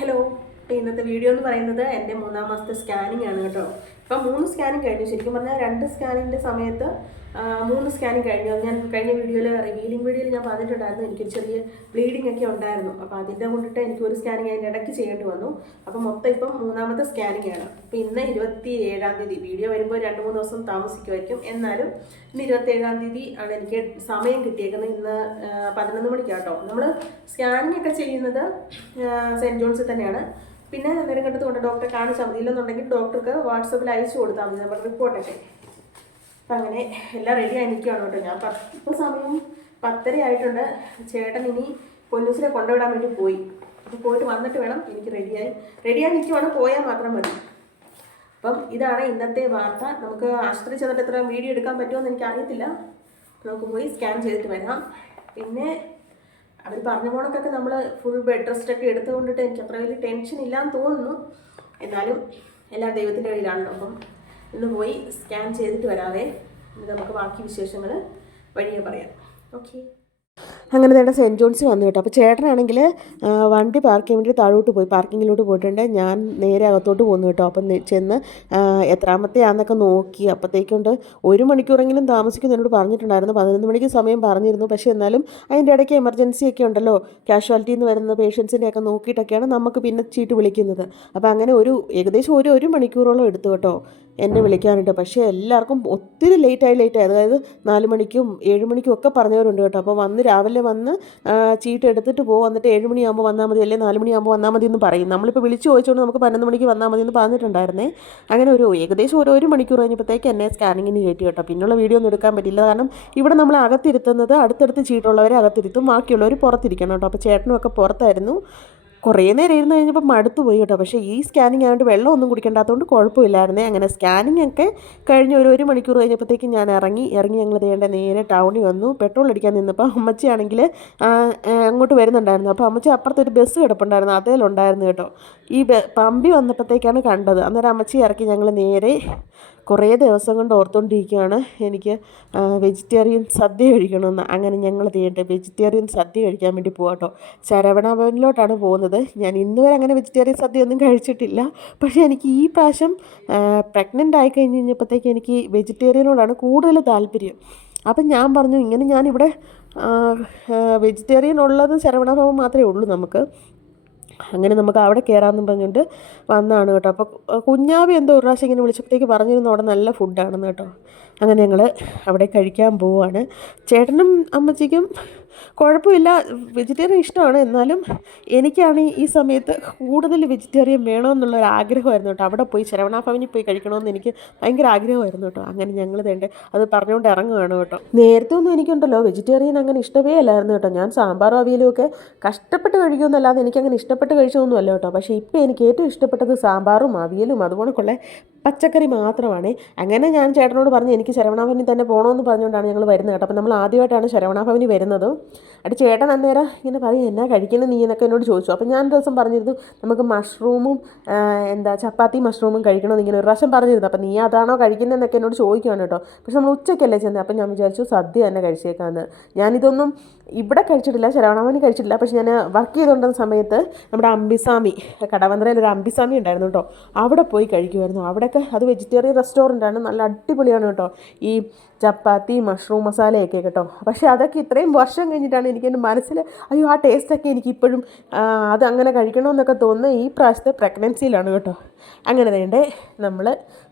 Hello ഇന്നത്തെ video എന്ന് പറയുന്നത് എന്റെ മൂന്നാം മാസത്തെ സ്കാനിങ് ആണ് കേട്ടോ. ഇപ്പം മൂന്ന് സ്കാനിങ് കഴിഞ്ഞു. ശരിക്കും പറഞ്ഞാൽ രണ്ട് സ്കാനിങ്ങിന്റെ സമയത്ത് മൂന്ന് സ്കാനിങ് കഴിഞ്ഞു. ഞാൻ കഴിഞ്ഞ വീഡിയോയിൽ റിവീലിംഗ് വീഡിയോയിൽ ഞാൻ പറഞ്ഞിട്ടുണ്ടായിരുന്നു എനിക്കൊരു ചെറിയ ബ്ലീഡിംഗ് ഒക്കെ ഉണ്ടായിരുന്നു. അപ്പോൾ അതിന്റെ കൊണ്ടിട്ട് എനിക്ക് ഒരു സ്കാനിങ് അതിന്റെ ഇടയ്ക്ക് ചെയ്യേണ്ടി വന്നു. അപ്പോൾ മൊത്തം ഇപ്പം മൂന്നാമത്തെ സ്കാനിങ് ആണ്. അപ്പോൾ ഇന്ന് ഇരുപത്തി ഏഴാം തീയതി വീഡിയോ വരുമ്പോൾ രണ്ട് മൂന്ന് ദിവസം താമസിക്കുമായിരിക്കും. എന്നാലും ഇന്ന് ഇരുപത്തി ഏഴാം തീയതി ആണ് എനിക്ക് സമയം കിട്ടിയേക്കുന്നത്. ഇന്ന് പതിനൊന്ന് മണിക്കാട്ടോ. നമ്മൾ സ്കാനിങ് ഒക്കെ ചെയ്യുന്നത് സെന്റ് ജോൺസിൽ തന്നെയാണ്. പിന്നെ നെടുങ്കണ്ടത്ത് കൊണ്ട് ഡോക്ടറെ കാണിച്ചാൽ മതി. ഇല്ലെന്നുണ്ടെങ്കിൽ ഡോക്ടർക്ക് വാട്സപ്പിൽ അയച്ചു കൊടുത്താൽ മതി. നമ്മുടെ റിപ്പോർട്ടൊക്കെ അപ്പം അങ്ങനെ എല്ലാം റെഡി ആയി നിൽക്കുകയാണ് കേട്ടോ. ഞാൻ പത്ത് ഇപ്പോൾ സമയം പത്തര ആയിട്ടുണ്ട്. ചേട്ടൻ ഇനി പൊല്ലൂസിനെ കൊണ്ടുവിടാൻ വേണ്ടി പോയി. അപ്പോൾ പോയിട്ട് വന്നിട്ട് വേണം എനിക്ക് റെഡിയായി റെഡിയായി നിൽക്കുവാണ് പോയാൽ മാത്രം മതി. അപ്പം ഇതാണ് ഇന്നത്തെ വാർത്ത. നമുക്ക് ആശുപത്രി ചെന്നിട്ട് എത്ര വീഡിയോ എടുക്കാൻ പറ്റുമോ എന്ന് എനിക്ക് അറിയത്തില്ല നമുക്ക് പോയി സ്കാൻ ചെയ്തിട്ട് വരാം. പിന്നെ അവർ പറഞ്ഞ പോണക്കൊക്കെ നമ്മൾ ഫുൾ ബെഡ് റെസ്റ്റ് ഒക്കെ എടുത്തുകൊണ്ടിട്ട് എനിക്ക് അത്ര വലിയ ടെൻഷൻ ഇല്ലാന്ന് തോന്നുന്നു. എന്നാലും എല്ലാ ദൈവത്തിന്റെ കയ്യിലാണല്ലോ. അപ്പം ഇന്ന് പോയി സ്കാൻ ചെയ്തിട്ട് വരാവേ. നമുക്ക് ബാക്കി വിശേഷങ്ങൾ വഴിയെ പറയാം. ഓക്കെ അങ്ങനെ തന്നെ സെന്റ് ജോൺസ് വന്നു കേട്ടോ. അപ്പോൾ ചേട്ടനാണെങ്കിൽ വണ്ടി പാർക്ക് ചെയ്യാൻ വേണ്ടി താഴോട്ട് പോയി. പാർക്കിങ്ങിലോട്ട് പോയിട്ടുണ്ട്. ഞാൻ നേരെ അകത്തോട്ട് പോന്നു കേട്ടോ. അപ്പം ചെന്ന് എത്രാമത്തെയാണെന്നൊക്കെ നോക്കി. അപ്പോഴത്തേക്കൊണ്ട് ഒരു മണിക്കൂറെങ്കിലും താമസിക്കും എന്നോട് പറഞ്ഞിട്ടുണ്ടായിരുന്നു. പതിനൊന്ന് മണിക്ക് സമയം പറഞ്ഞിരുന്നു. പക്ഷേ എന്നാലും അതിന്റെ ഇടയ്ക്ക് എമർജൻസി ഒക്കെ ഉണ്ടല്ലോ. കാഷ്വാലിറ്റി എന്ന് വരുന്ന പേഷ്യൻസിന്റെ ഒക്കെ നോക്കിയിട്ടൊക്കെയാണ് നമുക്ക് പിന്നെ ചീട്ട് വിളിക്കുന്നത്. അപ്പോൾ അങ്ങനെ ഒരു ഏകദേശം ഒരു ഒരു മണിക്കൂറോളം എടുത്തു കേട്ടോ. എന്നെ വിളിക്കാനുണ്ട് പക്ഷേ എല്ലാവർക്കും ഒത്തിരി ലേറ്റായി ലേറ്റായി. അതായത് നാല് മണിക്കും ഏഴ് മണിക്കും ഒക്കെ പറഞ്ഞവരുണ്ട് കേട്ടോ. അപ്പോൾ വന്ന് രാവിലെ വന്ന് ചീട്ട് എടുത്തിട്ട് പോകും വന്നിട്ട് ഏഴ് മണിയാകുമ്പോൾ വന്നാൽ മതി. അല്ലെങ്കിൽ നാല് മണിയാകുമ്പോൾ വന്നാൽ മതി എന്ന് പറയും. നമ്മളിപ്പോൾ വിളിച്ച് ചോദിച്ചുകൊണ്ട് നമുക്ക് പതിനൊന്ന് മണിക്ക് വന്നാൽ മതി എന്ന് പറഞ്ഞിട്ടുണ്ടായിരുന്നേ. അങ്ങനെ ഒരു ഏകദേശം ഒരു ഒരു മണിക്കൂർ കഴിഞ്ഞപ്പോഴത്തേക്ക് എന്നെ സ്കാനിങ്ങിന് കയറ്റി കേട്ടോ. പിന്നുള്ള വീഡിയോ ഒന്നും എടുക്കാൻ പറ്റില്ല കാരണം ഇവിടെ നമ്മൾ അകത്തിരുത്തുന്നത് അടുത്തടുത്ത് ചീട്ടുള്ളവരെ അകത്തിരുത്തും. ബാക്കിയുള്ളവർ പുറത്തിരിക്കണം കേട്ടോ. അപ്പോൾ ചേട്ടനും ഒക്കെ പുറത്തായിരുന്നു. കുറേ നേരം ഇരുന്ന് കഴിഞ്ഞപ്പോൾ മടുത്തു പോയി കേട്ടോ. പക്ഷേ ഈ സ്കാനിങ് ആയതുകൊണ്ട് വെള്ളമൊന്നും കുടിക്കേണ്ടാത്തതുകൊണ്ട് കുഴപ്പമില്ലായിരുന്നേ. അങ്ങനെ സ്കാനിങ് ഒക്കെ കഴിഞ്ഞ് ഒരു ഒരു മണിക്കൂർ കഴിഞ്ഞപ്പോഴത്തേക്കും ഞാൻ ഇറങ്ങി ഇറങ്ങി ഞങ്ങൾ ദേണ്ട നേരെ ടൗണിൽ വന്നു. പെട്രോൾ അടിക്കാൻ നിന്നപ്പോൾ അമ്മച്ചിയാണെങ്കിൽ അങ്ങോട്ട് വരുന്നുണ്ടായിരുന്നു. അപ്പോൾ അമ്മച്ചി അപ്പുറത്തൊരു ബസ് കിടപ്പുണ്ടായിരുന്നു അതിലുണ്ടായിരുന്നു കേട്ടോ. ഈ പമ്പി വന്നപ്പോഴത്തേക്കാണ് കണ്ടത്. അന്നേരം അമ്മച്ചി ഇറക്കി ഞങ്ങൾ നേരെ കുറേ ദിവസം കൊണ്ട് ഓർത്തുകൊണ്ടിരിക്കുകയാണ് എനിക്ക് വെജിറ്റേറിയൻ സദ്യ കഴിക്കണമെന്ന്. അങ്ങനെ ഞങ്ങൾ ചെയ്യേണ്ടത് വെജിറ്റേറിയൻ സദ്യ കഴിക്കാൻ വേണ്ടി പോകാം കേട്ടോ ശരവണ ഭവനിലോട്ടാണ് പോകുന്നത്. ഞാൻ ഇന്ന് വരെ അങ്ങനെ വെജിറ്റേറിയൻ സദ്യ ഒന്നും കഴിച്ചിട്ടില്ല. പക്ഷേ എനിക്ക് ഈ പ്രാവശ്യം പ്രഗ്നന്റ് ആയി കഴിഞ്ഞ് കഴിഞ്ഞപ്പോഴത്തേക്ക് എനിക്ക് വെജിറ്റേറിയനോടാണ് കൂടുതൽ താല്പര്യം. അപ്പം ഞാൻ പറഞ്ഞു ഇങ്ങനെ ഞാനിവിടെ വെജിറ്റേറിയൻ ഉള്ളത് ശരവണ മാത്രമേ ഉള്ളൂ നമുക്ക്. അങ്ങനെ നമുക്ക് അവിടെ കയറാമെന്നും പറഞ്ഞുകൊണ്ട് വന്നതാണ് കേട്ടോ. അപ്പോൾ കുഞ്ഞാവി എന്തോ ഒരു പ്രാവശ്യം ഇങ്ങനെ വിളിച്ചപ്പോഴത്തേക്ക് പറഞ്ഞിരുന്നു അവിടെ നല്ല ഫുഡാണെന്ന് കേട്ടോ. അങ്ങനെ ഞങ്ങൾ അവിടെ കഴിക്കാൻ പോവുകയാണ് ചേട്ടനും അമ്മച്ചിക്കും കുഴപ്പമില്ല. വെജിറ്റേറിയൻ ഇഷ്ടമാണ്. എന്നാലും എനിക്കാണ് ഈ സമയത്ത് കൂടുതൽ വെജിറ്റേറിയൻ വേണമെന്നുള്ളൊരു ആഗ്രഹമായിരുന്നു കേട്ടോ. അവിടെ പോയി ശരവണ ഭവനിൽ പോയി കഴിക്കണമെന്ന് എനിക്ക് ഭയങ്കര ആഗ്രഹമായിരുന്നു കേട്ടോ. അങ്ങനെ ഞങ്ങൾ തേണ്ട അത് പറഞ്ഞുകൊണ്ട് ഇറങ്ങുകയാണ് കേട്ടോ. നേരത്തെ ഒന്നും എനിക്കുണ്ടല്ലോ. വെജിറ്റേറിയൻ അങ്ങനെ ഇഷ്ടമേ അല്ലായിരുന്നു കേട്ടോ. ഞാൻ സാമ്പാറും അവിയലും ഒക്കെ കഷ്ടപ്പെട്ട് കഴിക്കുമെന്നല്ലാതെ എനിക്കങ്ങനെ ഇഷ്ടപ്പെട്ട് കഴിച്ചതൊന്നുമല്ല കേട്ടോ. പക്ഷേ ഇപ്പോൾ എനിക്ക് ഏറ്റവും ഇഷ്ടപ്പെട്ടത് സാമ്പാറും അവിയലും അതുപോലൊക്കെയുള്ള പച്ചക്കറി മാത്രമാണ്. അങ്ങനെ ഞാൻ ചേട്ടനോട് പറഞ്ഞ് എനിക്ക് ശരവണാഭവനി തന്നെ പോകണമെന്ന് പറഞ്ഞുകൊണ്ടാണ് ഞങ്ങൾ വരുന്നത് കേട്ടോ. അപ്പോൾ നമ്മൾ ആദ്യമായിട്ടാണ് ശരവണാഭവനി വരുന്നത്. അത് ചേട്ടൻ അന്നേരം ഇങ്ങനെ പറയും എന്നാ കഴിക്കുന്നത് നീ? എന്നൊക്കെ എന്നോട് ചോദിച്ചു. അപ്പോൾ ഞാൻ ദിവസം പറഞ്ഞിരുന്നു നമുക്ക് മഷ്റൂമും എന്താ ചപ്പാത്തി മഷ്റൂമും കഴിക്കണമെന്ന് ഇങ്ങനെ ഒരു പ്രാവശ്യം പറഞ്ഞിരുന്നു. അപ്പോൾ നീ അതാണോ കഴിക്കുന്നതെന്നൊക്കെ എന്നോട് ചോദിക്കുകയാണ് കേട്ടോ. പക്ഷെ നമ്മൾ ഉച്ചയ്ക്കല്ലേ ചെന്നത്. അപ്പം ഞാൻ വിചാരിച്ചു സദ്യ തന്നെ കഴിച്ചേക്കാമെന്ന് ഞാനിതൊന്നും ഇവിടെ കഴിച്ചിട്ടില്ല ശരവണാഭവനി കഴിച്ചിട്ടില്ല. പക്ഷെ ഞാൻ വർക്ക് ചെയ്തുകൊണ്ടിരുന്ന സമയത്ത് നമ്മുടെ അമ്പിസ്വാമി കടവന്ത്രയിൽ ഒരു അമ്പിസ്വാമി ഉണ്ടായിരുന്നു കേട്ടോ. അവിടെ പോയി കഴിക്കുമായിരുന്നു അവിടെയൊക്കെ അത് വെജിറ്റേറിയൻ റെസ്റ്റോറന്റ് ആണ് നല്ല അടിപൊളിയാണ് കേട്ടോ. ഈ ചപ്പാത്തി മഷ്റൂം മസാലയൊക്കെ കേട്ടോ. പക്ഷേ അതൊക്കെ ഇത്രയും വർഷം കഴിഞ്ഞിട്ടാണ് എനിക്ക് എന്റെ മനസ്സിൽ അയ്യോ ആ ടേസ്റ്റൊക്കെ എനിക്ക് ഇപ്പോഴും അത് അങ്ങനെ കഴിക്കണമെന്നൊക്കെ തോന്നുന്നത് ഈ പ്രാവശ്യത്തെ പ്രഗ്നൻസിയിലാണ് കേട്ടോ. അങ്ങനെ വേണ്ടേ നമ്മൾ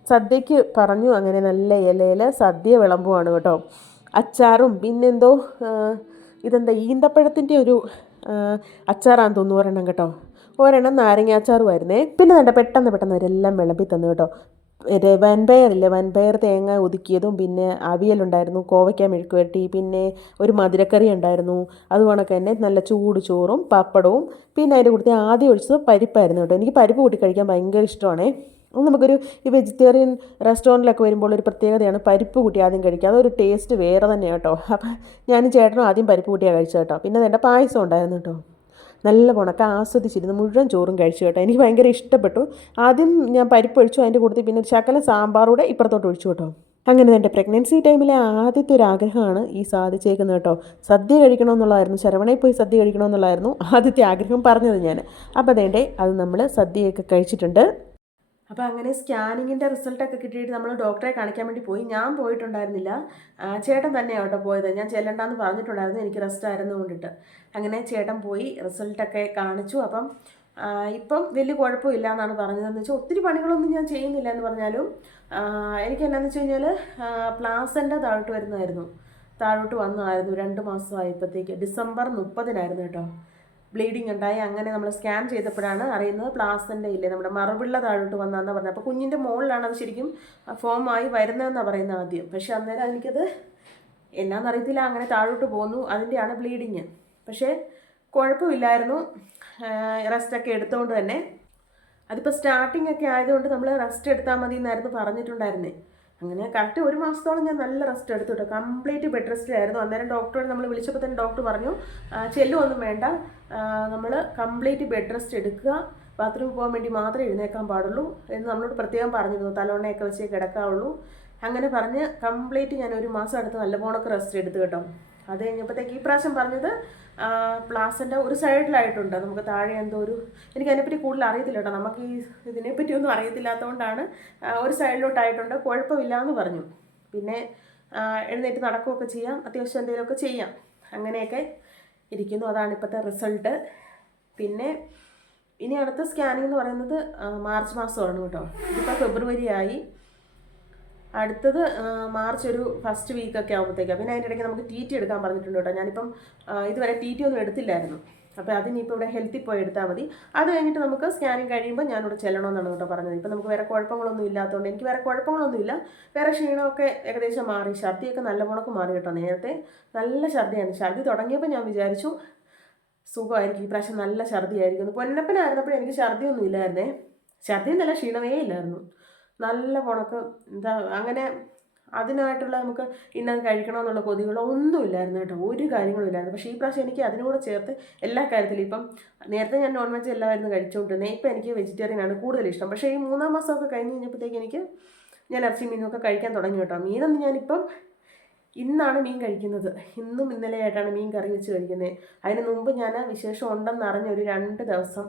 സദ്യയ്ക്ക് പറഞ്ഞു അങ്ങനെ നല്ല ഇലയിൽ സദ്യ വിളമ്പുവാണ് കേട്ടോ. അച്ചാറും പിന്നെന്തോ ഇതെന്താ ഈന്തപ്പഴത്തിന്റെ ഒരു അച്ചാറാന്ന് തോന്നുന്നു ഒരെണ്ണം കേട്ടോ. ഒരെണ്ണം നാരങ്ങ അച്ചാറുമായിരുന്നേ. പിന്നെ വേണ്ട പെട്ടെന്ന് പെട്ടെന്ന് അവരെല്ലാം വിളമ്പി തന്നു കേട്ടോ. ഇത് വൻപയറില്ലേ വൻപയർ തേങ്ങ ഒതുക്കിയതും പിന്നെ അവിയലുണ്ടായിരുന്നു കോവയ്ക്ക മെഴുക്കുവരട്ടി പിന്നെ ഒരു മധുരക്കറി ഉണ്ടായിരുന്നു. അതുകൊണ്ടൊക്കെ തന്നെ നല്ല ചൂട് ചോറും പപ്പടവും പിന്നെ അതിന്റെ കൂട്ടത്തിൽ ആദ്യം ഒഴിച്ചത് പരിപ്പായിരുന്നു കേട്ടോ. എനിക്ക് പരിപ്പ് കൂട്ടി കഴിക്കാൻ ഭയങ്കര ഇഷ്ടമാണേ. നമുക്കൊരു ഈ വെജിറ്റേറിയൻ റെസ്റ്റോറന്റിലൊക്കെ വരുമ്പോൾ ഒരു പ്രത്യേകതയാണ് പരിപ്പ് കൂട്ടി ആദ്യം കഴിക്കുക. അതൊരു ടേസ്റ്റ് വേറെ തന്നെയാണ് കേട്ടോ. അപ്പം ഞാനും ചേട്ടനും ആദ്യം പരിപ്പ് കൂട്ടിയാണ് കഴിച്ചത് കേട്ടോ. പിന്നെ അതിന്റെ പായസം ഉണ്ടായിരുന്നു കേട്ടോ. നല്ല ഉണക്ക ആസ്വദിച്ചിരുന്നു. മുഴുവൻ ചോറും കഴിച്ചു കേട്ടോ. എനിക്ക് ഭയങ്കര ഇഷ്ടപ്പെട്ടു. ആദ്യം ഞാൻ പരിപ്പ് ഒഴിച്ചു അതിന്റെ കൂട്ടത്തിൽ പിന്നെ ശകലം സാമ്പാറൂടെ ഇപ്പുറത്തോട്ട് ഒഴിച്ചു കേട്ടോ. അങ്ങനെ എന്റെ പ്രഗ്നൻസി ടൈമിലെ ആദ്യത്തെ ഒരു ആഗ്രഹമാണ് ഈ സാധിച്ചേക്കുന്നത് കേട്ടോ. സദ്യ കഴിക്കണമെന്നുള്ളതായിരുന്നു. ശരവണയിൽ പോയി സദ്യ കഴിക്കണമെന്നുള്ളതായിരുന്നു ആദ്യത്തെ ആഗ്രഹം പറഞ്ഞത് ഞാൻ. അപ്പോൾ അതേണ്ടേ അത് നമ്മൾ സദ്യയൊക്കെ കഴിച്ചിട്ടുണ്ട്. അപ്പോൾ അങ്ങനെ സ്കാനിങ്ങിന്റെ റിസൾട്ടൊക്കെ കിട്ടിയിട്ട് നമ്മൾ ഡോക്ടറെ കാണിക്കാൻ വേണ്ടി പോയി. ഞാൻ പോയിട്ടുണ്ടായിരുന്നില്ല. ചേട്ടൻ തന്നെയാണ് കേട്ടോ പോയത്. ഞാൻ ചെല്ലണ്ടെന്ന് പറഞ്ഞിട്ടുണ്ടായിരുന്നു. എനിക്ക് റെസ്റ്റ് ആയിരുന്നു കൊണ്ടിട്ട്. അങ്ങനെ ചേട്ടൻ പോയി റിസൾട്ടൊക്കെ കാണിച്ചു. അപ്പം ഇപ്പം വലിയ കുഴപ്പമില്ല എന്നാണ് പറഞ്ഞതെന്ന് വെച്ചാൽ ഒത്തിരി പണികളൊന്നും ഞാൻ ചെയ്യുന്നില്ല എന്ന് പറഞ്ഞാലും എനിക്ക് എന്നാന്ന് വെച്ച് കഴിഞ്ഞാൽ പ്ലാസന്റെ താഴോട്ട് വരുന്നതായിരുന്നു. താഴോട്ട് വന്നതായിരുന്നു. രണ്ട് മാസമായപ്പോഴത്തേക്ക്. ഡിസംബർ മുപ്പതിനായിരുന്നു കേട്ടോ. ബ്ലീഡിങ് ഉണ്ടായി. അങ്ങനെ നമ്മൾ സ്കാൻ ചെയ്തപ്പോഴാണ് അറിയുന്നത് പ്ലാസന്റെ ഇല്ലേ നമ്മുടെ മറുപിള്ള താഴോട്ട് വന്നതെന്ന് പറഞ്ഞത്. അപ്പോൾ കുഞ്ഞിന്റെ മുകളിലാണ് അത് ശരിക്കും ഫോമായി വരുന്നതെന്നാണ് പറയുന്നത് ആദ്യം. പക്ഷേ അന്നേരം എനിക്കത് എന്നാന്നറിയത്തില്ല അങ്ങനെ താഴോട്ട് പോന്നു. അതിന്റെയാണ് ബ്ലീഡിങ്. പക്ഷേ കുഴപ്പമില്ലായിരുന്നു. റെസ്റ്റൊക്കെ എടുത്തുകൊണ്ട് തന്നെ. അതിപ്പോൾ സ്റ്റാർട്ടിംഗ് ഒക്കെ ആയതുകൊണ്ട് നമ്മൾ റെസ്റ്റ് എടുത്താൽ മതി എന്നായിരുന്നു പറഞ്ഞിട്ടുണ്ടായിരുന്നേ. അങ്ങനെ കറക്റ്റ് ഒരു മാസത്തോളം ഞാൻ നല്ല റെസ്റ്റ് എടുത്തു കേട്ടോ കംപ്ലീറ്റ് ബെഡ് റെസ്റ്റിലായിരുന്നു അന്നേരം ഡോക്ടറോട് നമ്മൾ വിളിച്ചപ്പോൾ തന്നെ ഡോക്ടർ പറഞ്ഞു "ആ, ചെല്ലുമൊന്നും വേണ്ട. നമ്മൾ കംപ്ലീറ്റ് ബെഡ് റെസ്റ്റ് എടുക്കുക. ബാത്റൂമിൽ പോകാൻ വേണ്ടി മാത്രമേ എഴുന്നേക്കാൻ പാടുള്ളൂ എന്ന് നമ്മളോട് പ്രത്യേകം പറഞ്ഞിരുന്നു. തലോണയൊക്കെ വെച്ച് കിടക്കാവുള്ളൂ. അങ്ങനെ പറഞ്ഞ് കംപ്ലീറ്റ് ഞാൻ ഒരു മാസം അടുത്ത് നല്ല പോണൊക്കെ റെസ്റ്റ് എടുത്തു കേട്ടോ അത് കഴിഞ്ഞപ്പോഴത്തേക്ക് ഈ പ്രാവശ്യം പറഞ്ഞത് പ്ലാസിന്റെ ഒരു സൈഡിലായിട്ടുണ്ട്. നമുക്ക് താഴെ എന്തോ ഒരു എനിക്ക് അതിനെപ്പറ്റി കൂടുതൽ അറിയത്തില്ല കേട്ടോ. നമുക്ക് ഈ ഇതിനെപ്പറ്റി ഒന്നും അറിയത്തില്ലാത്തതുകൊണ്ടാണ് ഒരു സൈഡിലോട്ടായിട്ടുണ്ട്. കുഴപ്പമില്ല എന്ന് പറഞ്ഞു. പിന്നെ എഴുന്നേറ്റ് നടക്കുകയൊക്കെ ചെയ്യാം. അത്യാവശ്യം എന്തെങ്കിലുമൊക്കെ ചെയ്യാം. അങ്ങനെയൊക്കെ ഇരിക്കുന്നു. അതാണ് ഇപ്പോഴത്തെ റിസൾട്ട്. പിന്നെ ഇനി അടുത്ത സ്കാനിങ് എന്ന് പറയുന്നത് മാർച്ച് മാസമാണ് കേട്ടോ. ഇപ്പോൾ ഫെബ്രുവരി ആയി അടുത്തത് മാർച്ച് ഒരു ഫസ്റ്റ് വീക്ക് ഒക്കെ ആകുമ്പോഴത്തേക്കാണ് പിന്നെ അതിന്റെ ഇടയ്ക്ക് നമുക്ക് ടി ടി എടുക്കാൻ പറഞ്ഞിട്ടുണ്ട് കേട്ടോ. ഞാനിപ്പം ഇതുവരെ ടി ടി ഒന്നും എടുത്തില്ലായിരുന്നു. അപ്പോൾ അതിനിപ്പോൾ ഇവിടെ ഹെൽത്തിൽ പോയി എടുത്താൽ മതി. അത് കഴിഞ്ഞിട്ട് നമുക്ക് സ്കാനിങ് കഴിയുമ്പോൾ ഞാനിവിടെ ചെല്ലണമെന്നാണ് കേട്ടോ പറഞ്ഞത്. ഇപ്പം നമുക്ക് വേറെ കുഴപ്പങ്ങളൊന്നും ഇല്ലാത്തതുകൊണ്ട് എനിക്ക് വേറെ കുഴപ്പങ്ങളൊന്നുമില്ല. വേറെ ക്ഷീണമൊക്കെ ഏകദേശം മാറി. ഛർദിയൊക്കെ നല്ല മുണക്ക് മാറി കേട്ടോ നേരത്തെ. നല്ല ഛർദിയാണ് ഛർദി തുടങ്ങിയപ്പോൾ ഞാൻ വിചാരിച്ചു സുഖമായിരിക്കും. ഈ പ്രാവശ്യം നല്ല ഛർദിയായിരിക്കും. പൊന്നപ്പനായിരുന്നപ്പോഴും എനിക്ക് ഛർദിയൊന്നും ഇല്ലായിരുന്നേ. ഛർദി എന്നല്ല ക്ഷീണമേ ഇല്ലായിരുന്നു. നല്ല ഉണക്ക് എന്താ അങ്ങനെ അതിനായിട്ടുള്ള നമുക്ക് ഇന്നത് കഴിക്കണമെന്നുള്ള കൊതികളോ ഒന്നും ഇല്ലായിരുന്നു കേട്ടോ. ഒരു കാര്യങ്ങളും ഇല്ലായിരുന്നു. പക്ഷേ ഈ പ്രാവശ്യം എനിക്ക് അതിനോട് ചേർത്ത് എല്ലാ കാര്യത്തിലും ഇപ്പം നേരത്തെ ഞാൻ നോൺ വെജ് എല്ലാമായിരുന്നു കഴിച്ചുകൊണ്ടിരുന്നത് ഇപ്പം എനിക്ക് വെജിറ്റേറിയൻ ആണ് കൂടുതൽ ഇഷ്ടം. പക്ഷേ ഈ മൂന്നാം മാസമൊക്കെ കഴിഞ്ഞ് കഴിഞ്ഞപ്പോഴത്തേക്ക് എനിക്ക് ഞാൻ ഇറച്ചി മീനൊക്കെ കഴിക്കാൻ തുടങ്ങി കേട്ടോ. മീനൊന്നും ഞാനിപ്പം ഇന്നാണ് മീൻ കഴിക്കുന്നത്. ഇന്നും ഇന്നലെയായിട്ടാണ് മീൻ കറി വെച്ച് കഴിക്കുന്നത്. അതിന് മുമ്പ് ഞാൻ വിശേഷം ഉണ്ടെന്ന് അറിഞ്ഞ ഒരു രണ്ട് ദിവസം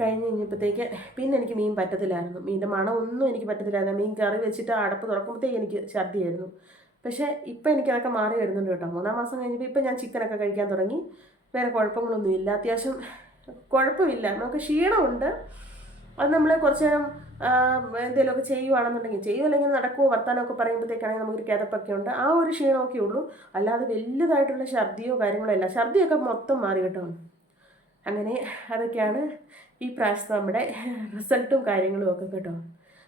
കഴിഞ്ഞ് കഴിഞ്ഞപ്പോഴത്തേക്ക് പിന്നെ എനിക്ക് മീൻ പറ്റത്തില്ലായിരുന്നു. മീന്റെ മണം ഒന്നും എനിക്ക് പറ്റത്തില്ലായിരുന്നു. മീൻ കറി വെച്ചിട്ട് അടപ്പ് തുറക്കുമ്പോഴത്തേക്ക് എനിക്ക് ഛർദ്ദിയായിരുന്നു പക്ഷേ ഇപ്പം എനിക്കതൊക്കെ മാറി വരുന്നുണ്ട് കേട്ടോ. മൂന്നാം മാസം കഴിഞ്ഞപ്പോൾ ഇപ്പം ഞാൻ ചിക്കനൊക്കെ കഴിക്കാൻ തുടങ്ങി. വേറെ കുഴപ്പങ്ങളൊന്നുമില്ല അത്യാവശ്യം കുഴപ്പമില്ല. നമുക്ക് ക്ഷീണമുണ്ട്. അത് നമ്മൾ കുറച്ച് നേരം എന്തെങ്കിലുമൊക്കെ ചെയ്യുവാണെന്നുണ്ടെങ്കിൽ ചെയ്യും അല്ലെങ്കിൽ നടക്കുമോ വർത്താനമൊക്കെ പറയുമ്പോഴത്തേക്കാണെങ്കിൽ നമുക്കൊരു കിതപ്പൊക്കെ ഉണ്ട്. ആ ഒരു ക്ഷീണമൊക്കെ ഉള്ളൂ. അല്ലാതെ വലുതായിട്ടുള്ള ഛർദിയോ കാര്യങ്ങളോ ഇല്ല. ഛർദിയൊക്കെ മൊത്തം മാറി കേട്ടോ. അങ്ങനെ അതൊക്കെയാണ് ഈ പ്രാവശ്യത്തെ നമ്മുടെ റിസൾട്ടും കാര്യങ്ങളും ഒക്കെ കേട്ടോ.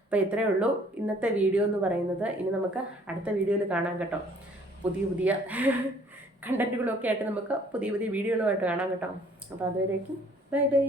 അപ്പോൾ ഇത്രയേ ഉള്ളൂ. ഇന്നത്തെ വീഡിയോ എന്ന് പറയുന്നത്. ഇനി നമുക്ക് അടുത്ത വീഡിയോയിൽ കാണാം കേട്ടോ. പുതിയ പുതിയ കണ്ടന്റുകളൊക്കെ ആയിട്ട് നമുക്ക് പുതിയ പുതിയ വീഡിയോകളുമായിട്ട് കാണാം കേട്ടോ. അപ്പോൾ അതുവരേക്കും. Bye bye.